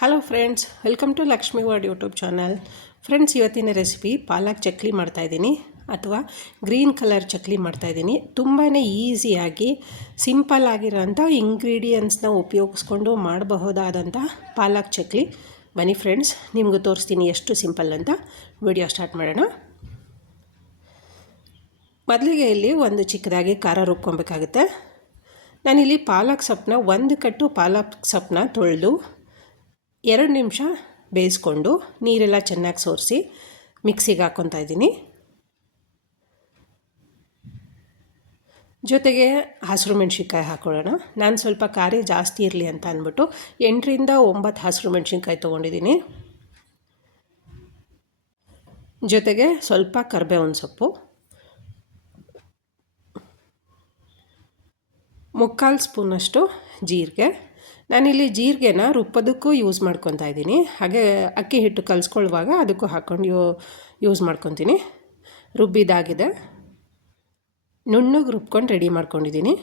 Hello friends, welcome to Lakshmi world YouTube channel. Friends, ಇವತ್ತಿನ recipe palak chakli ಮಾಡ್ತಾಯಿದ್ದೀನಿ ಅಥವಾ ಗ್ರೀನ್ ಕಲರ್ ಚಕ್ಲಿ ಮಾಡ್ತಾಯಿದ್ದೀನಿ. ತುಂಬಾ ಈಸಿಯಾಗಿ ಸಿಂಪಲ್ ಆಗಿರೋಂಥ ಇಂಗ್ರೀಡಿಯೆಂಟ್ಸ್ನ ಉಪಯೋಗಿಸ್ಕೊಂಡು ಮಾಡಬಹುದಾದಂಥ ಪಾಲಕ್ ಚಕ್ಲಿ. ಬನ್ನಿ ಫ್ರೆಂಡ್ಸ್, ನಿಮಗೂ ತೋರಿಸ್ತೀನಿ ಎಷ್ಟು ಸಿಂಪಲ್ ಅಂತ. ವಿಡಿಯೋ ಸ್ಟಾರ್ಟ್ ಮಾಡೋಣ. ಮೊದಲಿಗೆ ಇಲ್ಲಿ ಒಂದು ಚಿಕ್ಕದಾಗಿ ಖಾರ ರುಬ್ಕೊಬೇಕಾಗುತ್ತೆ. ನಾನಿಲ್ಲಿ ಪಾಲಕ್ ಸೊಪ್ಪನ್ನ ಒಂದು ಕಟ್ಟು ಪಾಲಕ್ ಸೊಪ್ಪನ್ನ ತೊಳೆದು 2 ನಿಮಿಷ ಬೇಯಿಸ್ಕೊಂಡು ನೀರೆಲ್ಲ ಚೆನ್ನಾಗಿ ಸೋರಿಸಿ ಮಿಕ್ಸಿಗೆ ಹಾಕ್ಕೊತಾ ಇದ್ದೀನಿ. ಜೊತೆಗೆ ಹಸಿರು ಮೆಣಸಿನ್ಕಾಯಿ ಹಾಕ್ಕೊಳ್ಳೋಣ. ನಾನು ಸ್ವಲ್ಪ ಖಾರ ಜಾಸ್ತಿ ಇರಲಿ ಅಂತ ಅಂದ್ಬಿಟ್ಟು 8 ರಿಂದ 9 ಹಸಿರು ಮೆಣಸಿನ್ಕಾಯಿ ತೊಗೊಂಡಿದ್ದೀನಿ. ಜೊತೆಗೆ ಸ್ವಲ್ಪ ಕರಿಬೇವಿನ ಸೊಪ್ಪು, 3/4 ಸ್ಪೂನಷ್ಟು ಜೀರಿಗೆ. ನಾನಿಲ್ಲಿ ಜೀರಿಗೆನ ರುಬ್ಬೋದಕ್ಕೂ ಯೂಸ್ ಮಾಡ್ಕೊತಾ ಇದ್ದೀನಿ, ಹಾಗೆ ಅಕ್ಕಿ ಹಿಟ್ಟು ಕಲಿಸ್ಕೊಳ್ಳುವಾಗ ಅದಕ್ಕೂ ಹಾಕ್ಕೊಂಡು ಯೂಸ್ ಮಾಡ್ಕೊತೀನಿ. ರುಬ್ಬಿದಾಗಿದೆ, ನುಣ್ಣಗೆ ರುಬ್ಕೊಂಡು ರೆಡಿ ಮಾಡ್ಕೊಂಡಿದ್ದೀನಿ.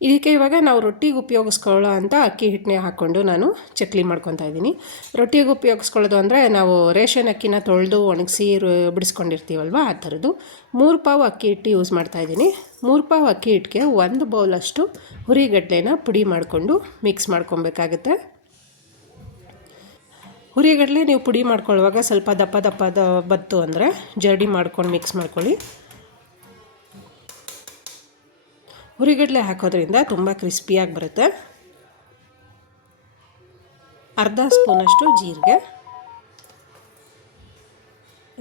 ಇದಕ್ಕೆ ಇವಾಗ ನಾವು ರೊಟ್ಟಿಗೆ ಉಪಯೋಗಿಸ್ಕೊಳ್ಳೋ ಅಂತ ಅಕ್ಕಿ ಹಿಟ್ಟನ್ನೇ ಹಾಕ್ಕೊಂಡು ನಾನು ಚಕ್ಲಿ ಮಾಡ್ಕೊತಾ ಇದ್ದೀನಿ. ರೊಟ್ಟಿಗೆ ಉಪಯೋಗಿಸ್ಕೊಳ್ಳೋದು ಅಂದರೆ ನಾವು ರೇಷನ್ ಅಕ್ಕಿನ ತೊಳೆದು ಒಣಗಿಸಿ ಬಿಡಿಸ್ಕೊಂಡಿರ್ತೀವಲ್ವ, ಆ ಥರದ್ದು 3 ಪಾವು ಅಕ್ಕಿ ಹಿಟ್ಟು ಯೂಸ್ ಮಾಡ್ತಾಯಿದ್ದೀನಿ. 3 ಪಾವು ಅಕ್ಕಿ ಹಿಟ್ಟಿಗೆ 1 ಬೌಲಷ್ಟು ಹುರಿಗಡಲೆನ ಪುಡಿ ಮಾಡಿಕೊಂಡು ಮಿಕ್ಸ್ ಮಾಡ್ಕೊಬೇಕಾಗುತ್ತೆ. ಹುರಿಗಡಲೆ ನೀವು ಪುಡಿ ಮಾಡ್ಕೊಳ್ಳುವಾಗ ಸ್ವಲ್ಪ ದಪ್ಪ ಬತ್ತು ಅಂದರೆ ಜರಡಿ ಮಾಡ್ಕೊಂಡು ಮಿಕ್ಸ್ ಮಾಡ್ಕೊಳ್ಳಿ. ಹುರಿಗಡಲೆ ಹಾಕೋದ್ರಿಂದ ತುಂಬ ಕ್ರಿಸ್ಪಿಯಾಗಿ ಬರುತ್ತೆ. ಅರ್ಧ ಸ್ಪೂನಷ್ಟು ಜೀರಿಗೆ,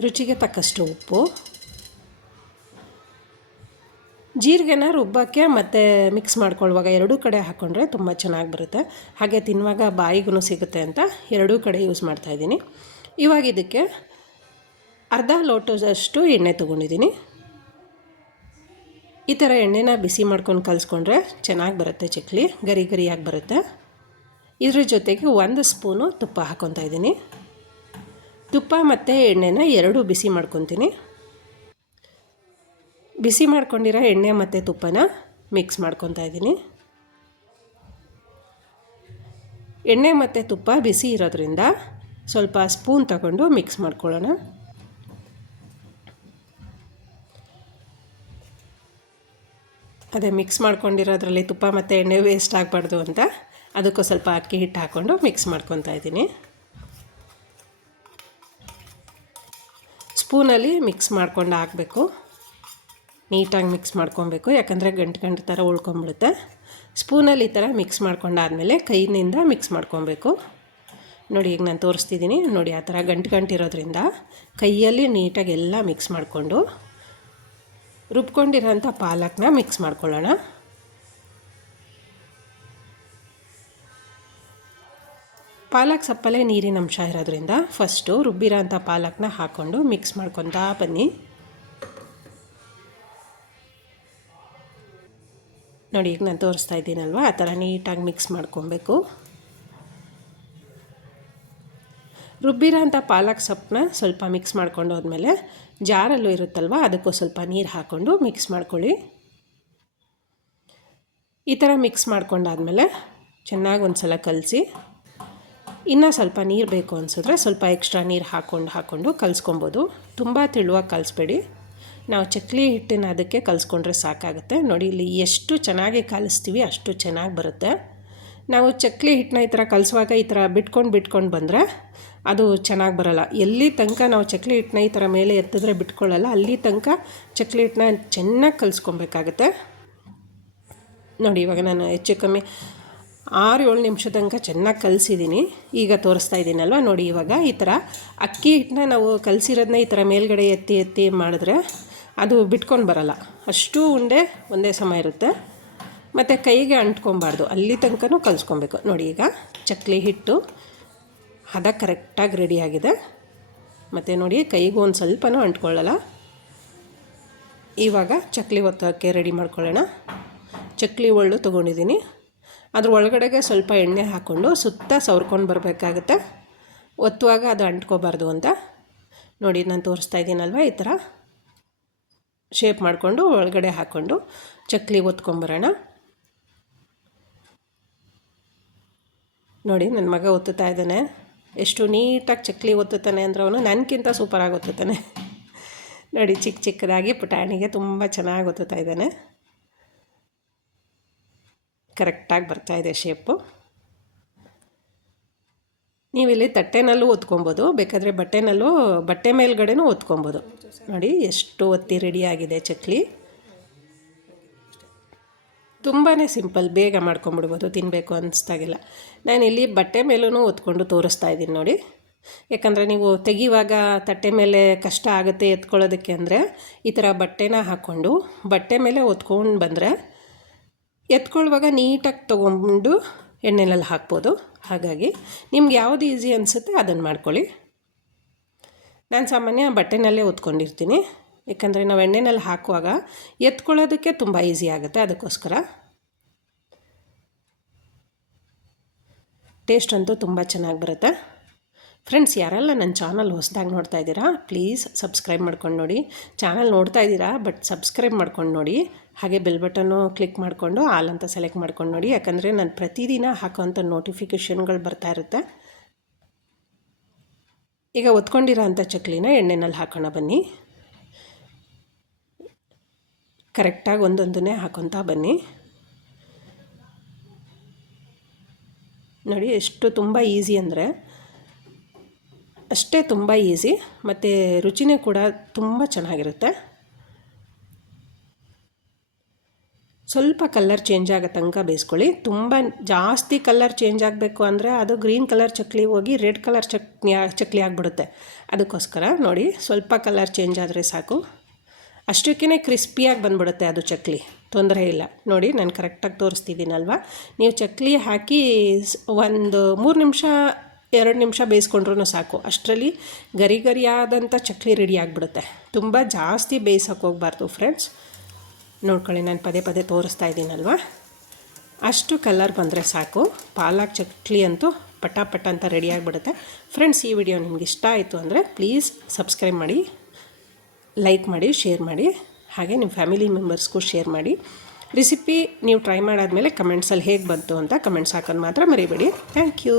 ರುಚಿಗೆ ತಕ್ಕಷ್ಟು ಉಪ್ಪು. ಜೀರಿಗೆನ ರುಬ್ಬಕ್ಕೆ ಮತ್ತು ಮಿಕ್ಸ್ ಮಾಡ್ಕೊಳ್ಳುವಾಗ ಎರಡೂ ಕಡೆ ಹಾಕ್ಕೊಂಡ್ರೆ ತುಂಬ ಚೆನ್ನಾಗಿ ಬರುತ್ತೆ. ಹಾಗೆ ತಿನ್ನುವಾಗ ಬಾಯಿಗೂ ಸಿಗುತ್ತೆ ಅಂತ ಎರಡೂ ಕಡೆ ಯೂಸ್ ಮಾಡ್ತಾಯಿದ್ದೀನಿ. ಇವಾಗ ಇದಕ್ಕೆ ಅರ್ಧ ಲೋಟದಷ್ಟು ಎಣ್ಣೆ ತೊಗೊಂಡಿದ್ದೀನಿ. ಈ ಥರ ಎಣ್ಣೆನ ಬಿಸಿ ಮಾಡ್ಕೊಂಡು ಕಲಿಸ್ಕೊಂಡ್ರೆ ಚೆನ್ನಾಗಿ ಬರುತ್ತೆ ಚಕ್ಲಿ, ಗರಿಯಾಗಿ ಬರುತ್ತೆ. ಇದ್ರ ಜೊತೆಗೆ 1 ಸ್ಪೂನು ತುಪ್ಪ ಹಾಕ್ಕೊತಾ ಇದ್ದೀನಿ. ತುಪ್ಪ ಮತ್ತು ಎಣ್ಣೆನ ಎರಡೂ ಬಿಸಿ ಮಾಡ್ಕೊತೀನಿ. ಬಿಸಿ ಮಾಡ್ಕೊಂಡಿರೋ ಎಣ್ಣೆ ಮತ್ತು ತುಪ್ಪನ ಮಿಕ್ಸ್ ಮಾಡ್ಕೊತಾ ಇದ್ದೀನಿ. ಎಣ್ಣೆ ಮತ್ತು ತುಪ್ಪ ಬಿಸಿ ಇರೋದ್ರಿಂದ ಸ್ವಲ್ಪ ಸ್ಪೂನ್ ತಗೊಂಡು ಮಿಕ್ಸ್ ಮಾಡ್ಕೊಳ್ಳೋಣ. ಅದೇ ಮಿಕ್ಸ್ ಮಾಡ್ಕೊಂಡಿರೋದ್ರಲ್ಲಿ ತುಪ್ಪ ಮತ್ತು ಎಣ್ಣೆ ವೇಸ್ಟ್ ಆಗಬಾರ್ದು ಅಂತ ಅದಕ್ಕೂ ಸ್ವಲ್ಪ ಅಕ್ಕಿ ಹಿಟ್ಟು ಹಾಕ್ಕೊಂಡು ಮಿಕ್ಸ್ ಮಾಡ್ಕೊತಾ ಇದ್ದೀನಿ. ಸ್ಪೂನಲ್ಲಿ ಮಿಕ್ಸ್ ಮಾಡ್ಕೊಂಡು ಹಾಕಬೇಕು, ನೀಟಾಗಿ ಮಿಕ್ಸ್ ಮಾಡ್ಕೊಬೇಕು, ಯಾಕಂದರೆ ಗಂಟು ಥರ ಉಳ್ಕೊಂಬಿಡುತ್ತೆ. ಸ್ಪೂನಲ್ಲಿ ಈ ಥರ ಮಿಕ್ಸ್ ಮಾಡ್ಕೊಂಡಾದಮೇಲೆ ಕೈಯಿಂದ ಮಿಕ್ಸ್ ಮಾಡ್ಕೊಬೇಕು. ನೋಡಿ, ಈಗ ನಾನು ತೋರಿಸ್ತಿದ್ದೀನಿ ನೋಡಿ, ಆ ಥರ ಗಂಟು ಇರೋದ್ರಿಂದ ಕೈಯಲ್ಲಿ ನೀಟಾಗಿ ಎಲ್ಲ ಮಿಕ್ಸ್ ಮಾಡಿಕೊಂಡು ರುಬ್ಕೊಂಡಿರೋಂಥ ಪಾಲಕ್ನ ಮಿಕ್ಸ್ ಮಾಡ್ಕೊಳ್ಳೋಣ. ಪಾಲಕ್ ಸೊಪ್ಪಲ್ಲೇ ನೀರಿನ ಅಂಶ ಇರೋದ್ರಿಂದ ಫಸ್ಟು ರುಬ್ಬಿರೋಂಥ ಪಾಲಕ್ನ ಹಾಕ್ಕೊಂಡು ಮಿಕ್ಸ್ ಮಾಡ್ಕೊತಾ ಬನ್ನಿ. ನೋಡಿ, ಈಗ ನಾನು ತೋರಿಸ್ತಾ ಇದ್ದೀನಲ್ವ, ಆ ಥರ ನೀಟಾಗಿ ಮಿಕ್ಸ್ ಮಾಡ್ಕೊಬೇಕು. ರುಬ್ಬಿರೋಂಥ ಪಾಲಕ್ ಸೊಪ್ಪನ್ನ ಸ್ವಲ್ಪ ಮಿಕ್ಸ್ ಮಾಡ್ಕೊಂಡು ಹೋದ್ಮೇಲೆ ಜಾರಲ್ಲೂ ಇರುತ್ತಲ್ವ, ಅದಕ್ಕೂ ಸ್ವಲ್ಪ ನೀರು ಹಾಕ್ಕೊಂಡು ಮಿಕ್ಸ್ ಮಾಡ್ಕೊಳ್ಳಿ. ಈ ಥರ ಮಿಕ್ಸ್ ಮಾಡ್ಕೊಂಡಾದ್ಮೇಲೆ ಚೆನ್ನಾಗಿ ಒಂದು ಸಲ ಕಲಸಿ, ಇನ್ನೂ ಸ್ವಲ್ಪ ನೀರು ಬೇಕು ಅನಿಸಿದ್ರೆ ಸ್ವಲ್ಪ ಎಕ್ಸ್ಟ್ರಾ ನೀರು ಹಾಕ್ಕೊಂಡು ಕಲಿಸ್ಕೊಬೋದು. ತುಂಬ ತೆಳುವಾಗಿ ಕಲಿಸ್ಬೇಡಿ, ನಾವು ಚಕ್ಲಿ ಹಿಟ್ಟಿನ ಅದಕ್ಕೆ ಕಲಿಸ್ಕೊಂಡ್ರೆ ಸಾಕಾಗುತ್ತೆ. ನೋಡಿ, ಇಲ್ಲಿ ಎಷ್ಟು ಚೆನ್ನಾಗಿ ಕಲಿಸ್ತೀವಿ ಅಷ್ಟು ಚೆನ್ನಾಗಿ ಬರುತ್ತೆ. ನಾವು ಚಕ್ಲಿ ಹಿಟ್ಟನ್ನ ಈ ಥರ ಕಲಿಸುವಾಗ ಈ ಥರ ಬಿಟ್ಕೊಂಡು ಬಂದರೆ ಅದು ಚೆನ್ನಾಗಿ ಬರೋಲ್ಲ. ಎಲ್ಲಿ ತನಕ ನಾವು ಚಕ್ಲಿ ಹಿಟ್ಟನ್ನ ಈ ಥರ ಮೇಲೆ ಎತ್ತಿದ್ರೆ ಬಿಟ್ಕೊಳ್ಳಲ್ಲ, ಅಲ್ಲಿ ತನಕ ಚಕ್ಲಿ ಹಿಟ್ಟನ್ನ ಚೆನ್ನಾಗಿ ಕಲಿಸ್ಕೊಬೇಕಾಗತ್ತೆ. ನೋಡಿ, ಇವಾಗ ನಾನು ಹೆಚ್ಚು ಕಮ್ಮಿ 6-7 ನಿಮಿಷ ತನಕ ಚೆನ್ನಾಗಿ ಕಲಿಸಿದ್ದೀನಿ. ಈಗ ತೋರಿಸ್ತಾ ಇದ್ದೀನಲ್ವ, ನೋಡಿ, ಇವಾಗ ಈ ಥರ ಅಕ್ಕಿ ಹಿಟ್ಟನ್ನ ನಾವು ಕಲಿಸಿರೋದನ್ನ ಈ ಥರ ಮೇಲ್ಗಡೆ ಎತ್ತಿ ಮಾಡಿದ್ರೆ ಅದು ಬಿಟ್ಕೊಂಡು ಬರೋಲ್ಲ. ಅಷ್ಟು ಉಂಡೆ ಒಂದೇ ಸಮ ಇರುತ್ತೆ ಮತ್ತು ಕೈಗೆ ಅಂಟ್ಕೊಬಾರ್ದು, ಅಲ್ಲಿ ತನಕನೂ ಕಲಿಸ್ಕೊಬೇಕು. ನೋಡಿ, ಈಗ ಚಕ್ಲಿ ಹಿಟ್ಟು ಹದ ಕರೆಕ್ಟಾಗಿ ರೆಡಿಯಾಗಿದೆ. ಮತ್ತು ನೋಡಿ, ಕೈಗೂ ಒಂದು ಸ್ವಲ್ಪನೂ ಅಂಟ್ಕೊಳ್ಳಲ್ಲ. ಇವಾಗ ಚಕ್ಲಿ ಒತ್ತೋಕ್ಕೆ ರೆಡಿ ಮಾಡ್ಕೊಳ್ಳೋಣ. ಚಕ್ಲಿ ಒಳ್ಳು ತೊಗೊಂಡಿದ್ದೀನಿ, ಅದ್ರ ಒಳಗಡೆಗೆ ಸ್ವಲ್ಪ ಎಣ್ಣೆ ಹಾಕ್ಕೊಂಡು ಸುತ್ತ ಸವರ್ಕೊಂಡು ಬರಬೇಕಾಗುತ್ತೆ. ಒತ್ತುವಾಗ ಅದು ಅಂಟ್ಕೋಬಾರ್ದು ಅಂತ. ನೋಡಿ, ನಾನು ತೋರಿಸ್ತಾ ಇದ್ದೀನಲ್ವ, ಈ ಥರ ಶೇಪ್ ಮಾಡಿಕೊಂಡು ಒಳಗಡೆ ಹಾಕ್ಕೊಂಡು ಚಕ್ಲಿ ಒತ್ಕೊಂಬರೋಣ. ನೋಡಿ ನನ್ನ ಮಗ ಒತ್ತುತ್ತಾ ಇದ್ದಾನೆ. ಎಷ್ಟು ನೀಟಾಗಿ ಚಕ್ಲಿ ಒತ್ತುತ್ತಾನೆ ಅಂದರೆ ಅವನು ನನಗಿಂತ ಸೂಪರಾಗಿ ಒತ್ತುತ್ತಾನೆ. ನೋಡಿ ಚಿಕ್ಕ ಚಿಕ್ಕದಾಗಿ ಪುಟಾಣಿಗೆ ತುಂಬ ಚೆನ್ನಾಗಿ ಒತ್ತುತ್ತಾ ಇದ್ದಾನೆ. ಕರೆಕ್ಟಾಗಿ ಬರ್ತಾಯಿದೆ ಶೇಪು. ನೀವಿಲ್ಲಿ ತಟ್ಟೆನಲ್ಲೂ ಒತ್ಕೊಬೋದು, ಬೇಕಾದರೆ ಬಟ್ಟೆ ಮೇಲ್ಗಡೆನೂ ಒತ್ಕೊಬೋದು. ನೋಡಿ ಎಷ್ಟು ಒತ್ತಿ ರೆಡಿಯಾಗಿದೆ ಚಕ್ಲಿ. ತುಂಬಾ ಸಿಂಪಲ್, ಬೇಗ ಮಾಡ್ಕೊಂಬಿಡ್ಬೋದು ತಿನ್ನಬೇಕು ಅನ್ನಿಸ್ದಾಗೆಲ್ಲ. ನಾನಿಲ್ಲಿ ಬಟ್ಟೆ ಮೇಲೂ ಒತ್ಕೊಂಡು ತೋರಿಸ್ತಾ ಇದ್ದೀನಿ ನೋಡಿ. ಯಾಕಂದರೆ ನೀವು ತೆಗಿವಾಗ ತಟ್ಟೆ ಮೇಲೆ ಕಷ್ಟ ಆಗುತ್ತೆ ಎತ್ಕೊಳ್ಳೋದಕ್ಕೆ ಅಂದರೆ ಈ ಥರ ಬಟ್ಟೆನ ಹಾಕ್ಕೊಂಡು ಬಟ್ಟೆ ಮೇಲೆ ಒತ್ಕೊಂಡು ಬಂದರೆ ಎತ್ಕೊಳ್ಳುವಾಗ ನೀಟಾಗಿ ತೊಗೊಂಡು ಎಣ್ಣೆನಲ್ಲಿ ಹಾಕ್ಬೋದು. ಹಾಗಾಗಿ ನಿಮ್ಗೆ ಯಾವುದು ಈಸಿ ಅನಿಸುತ್ತೆ ಅದನ್ನು ಮಾಡ್ಕೊಳ್ಳಿ. ನಾನು ಸಾಮಾನ್ಯ ಬಟ್ಟೆನಲ್ಲೇ ಒತ್ಕೊಂಡಿರ್ತೀನಿ, ಯಾಕಂದರೆ ನಾವು ಎಣ್ಣೆನಲ್ಲಿ ಹಾಕುವಾಗ ಎತ್ಕೊಳ್ಳೋದಕ್ಕೆ ತುಂಬ ಈಸಿ ಆಗುತ್ತೆ. ಅದಕ್ಕೋಸ್ಕರ ಟೇಸ್ಟ್ ಅಂತೂ ತುಂಬ ಚೆನ್ನಾಗಿ ಬರುತ್ತೆ. ಫ್ರೆಂಡ್ಸ್, ಯಾರೆಲ್ಲ ನನ್ನ ಚಾನಲ್ ಹೊಸದಾಗಿ ನೋಡ್ತಾ ಇದ್ದೀರಾ ಪ್ಲೀಸ್ ಸಬ್ಸ್ಕ್ರೈಬ್ ಮಾಡ್ಕೊಂಡು ನೋಡಿ. ಚಾನಲ್ ನೋಡ್ತಾ ಇದ್ದೀರಾ ಬಟ್ ಸಬ್ಸ್ಕ್ರೈಬ್ ಮಾಡ್ಕೊಂಡು ನೋಡಿ. ಹಾಗೆ ಬೆಲ್ ಬಟನ್ನು ಕ್ಲಿಕ್ ಮಾಡಿಕೊಂಡು ಆಲ್ ಅಂತ ಸೆಲೆಕ್ಟ್ ಮಾಡ್ಕೊಂಡು ನೋಡಿ, ಯಾಕಂದರೆ ನಾನು ಪ್ರತಿದಿನ ಹಾಕೋವಂಥ ನೋಟಿಫಿಕೇಷನ್ಗಳು ಬರ್ತಾ ಇರುತ್ತೆ. ಈಗ ಒತ್ಕೊಂಡಿರೋ ಅಂಥ ಚಕ್ಲಿನ ಎಣ್ಣೆನಲ್ಲಿ ಹಾಕೋಣ ಬನ್ನಿ. ಕರೆಕ್ಟಾಗಿ ಒಂದೊಂದನ್ನೇ ಹಾಕೊತಾ ಬನ್ನಿ. ನೋಡಿ ಎಷ್ಟು ತುಂಬ ಈಸಿ ಅಂದರೆ ಅಷ್ಟೇ ತುಂಬ ಈಸಿ, ಮತ್ತು ರುಚಿನೇ ಕೂಡ ತುಂಬ ಚೆನ್ನಾಗಿರುತ್ತೆ. ಸ್ವಲ್ಪ ಕಲರ್ ಚೇಂಜ್ ಆಗೋ ತನಕ ಬೇಯಿಸ್ಕೊಳ್ಳಿ. ತುಂಬ ಜಾಸ್ತಿ ಕಲರ್ ಚೇಂಜ್ ಆಗಬೇಕು ಅಂದರೆ ಅದು ಗ್ರೀನ್ ಕಲರ್ ಚಕ್ಲಿ ಹೋಗಿ ರೆಡ್ ಕಲರ್ ಚಕ್ಲಿ ಆಗಿಬಿಡುತ್ತೆ. ಅದಕ್ಕೋಸ್ಕರ ನೋಡಿ ಸ್ವಲ್ಪ ಕಲರ್ ಚೇಂಜ್ ಆದರೆ ಸಾಕು. ಅಷ್ಟಕ್ಕೇ ಕ್ರಿಸ್ಪಿಯಾಗಿ ಬಂದ್ಬಿಡುತ್ತೆ ಅದು ಚಕ್ಲಿ, ತೊಂದರೆ ಇಲ್ಲ. ನೋಡಿ ನಾನು ಕರೆಕ್ಟಾಗಿ ತೋರಿಸ್ತಿದ್ದೀನಲ್ವ. ನೀವು ಚಕ್ಲಿ ಹಾಕಿ ಒಂದು 3 ನಿಮಿಷ 2 ನಿಮಿಷ ಬೇಯಿಸ್ಕೊಂಡ್ರೂ ಸಾಕು. ಅಷ್ಟರಲ್ಲಿ ಗರಿಯಾದಂಥ ಚಕ್ಲಿ ರೆಡಿ ಆಗಿಬಿಡುತ್ತೆ. ತುಂಬ ಜಾಸ್ತಿ ಬೇಯಿಸೋಕೆ ಹೋಗಬಾರ್ದು ಫ್ರೆಂಡ್ಸ್. ನೋಡ್ಕೊಳ್ಳಿ, ನಾನು ಪದೇ ಪದೇ ತೋರಿಸ್ತಾ ಇದ್ದೀನಲ್ವ, ಅಷ್ಟು ಕಲರ್ ಬಂದರೆ ಸಾಕು. ಪಾಲಕ್ ಚಕ್ಲಿ ಅಂತೂ ಪಟ ಅಂತ ರೆಡಿ ಆಗಿಬಿಡುತ್ತೆ. ಫ್ರೆಂಡ್ಸ್, ಈ ವಿಡಿಯೋ ನಿಮ್ಗೆ ಇಷ್ಟ ಆಯಿತು ಅಂದರೆ ಪ್ಲೀಸ್ ಸಬ್ಸ್ಕ್ರೈಬ್ ಮಾಡಿ, ಲೈಕ್ ಮಾಡಿ, ಶೇರ್ ಮಾಡಿ, ಹಾಗೆ ನಿಮ್ಮ ಫ್ಯಾಮಿಲಿ ಮೆಂಬರ್ಸ್ಗೂ ಶೇರ್ ಮಾಡಿ. ರೆಸಿಪಿ ನೀವು ಟ್ರೈ ಮಾಡಾದಮೇಲೆ ಕಮೆಂಟ್ಸಲ್ಲಿ ಹೇಗೆ ಬಂತು ಅಂತ ಕಮೆಂಟ್ಸ್ ಹಾಕೋದು ಮಾತ್ರ ಮರಿಬೇಡಿ. Thank you.